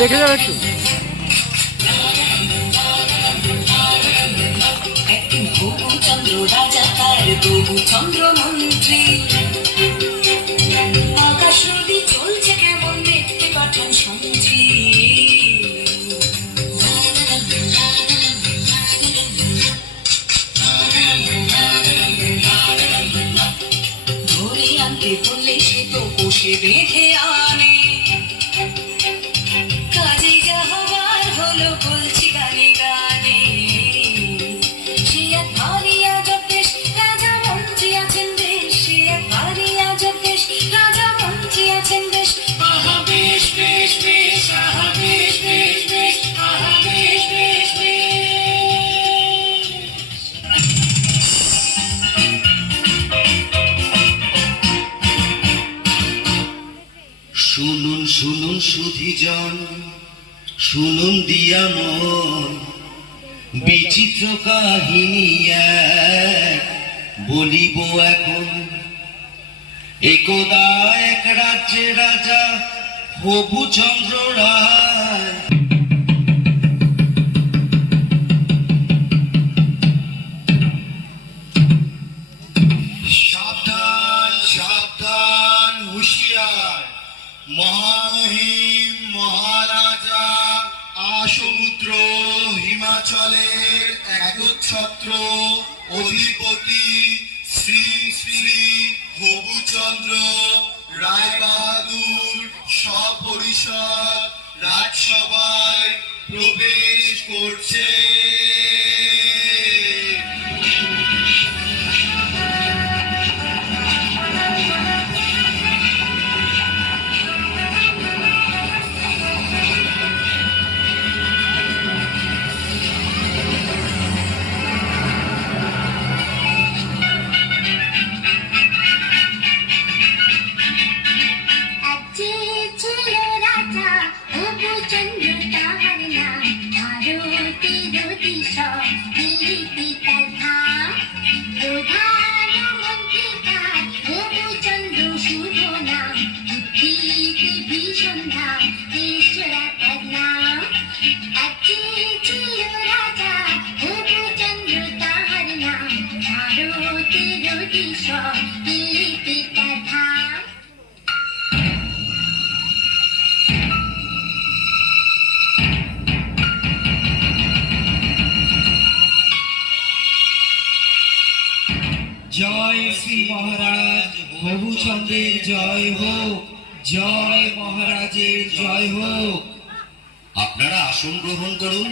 দেখে যাও একটু। চন্দ্র রাজা তার চন্দ্র মন্ত্রী আকাশ নদী চলছে কেমন দেখতে পাঠান সন্ত্রী ধরে আনতে বললে সে তো কোষে বেঁধে আনে কাজে যাহবার হলো বলছি গানে গানে সে এক ভারী আজব দেশ রাজা মন্ত্রী আছেন বেশ সে এক ভারী আজব দেশ রাজা মন্ত্রী আছেন বেশ আহা বেশ বেশ বেশ আহা বেশ বেশ বেশ আহা বেশ বেশ বেশ শুনুন শুনুন সুধীজন শুনুন দিয়া মন বিচিত্র কাহিনী এক বলিব এখন একদা এক রাজ্যে রাজা হবু চন্দ্র রায় সাবধান সাবধান হুঁশিয়ার মহামহিম মহারাজা আসমুদ্র হিমাচলের একচ্ছত্র অধিপতি শ্রী শ্রী হবুচন্দ্র রায় বাহাদুর সপরিষদ রাজসভায় প্রবেশ করছে। জয় শ্রী মহারাজ হবুচন্দ্রের জয় হোক, জয় মহারাজের জয় হোক। আপনারা আসন গ্রহণ করুন।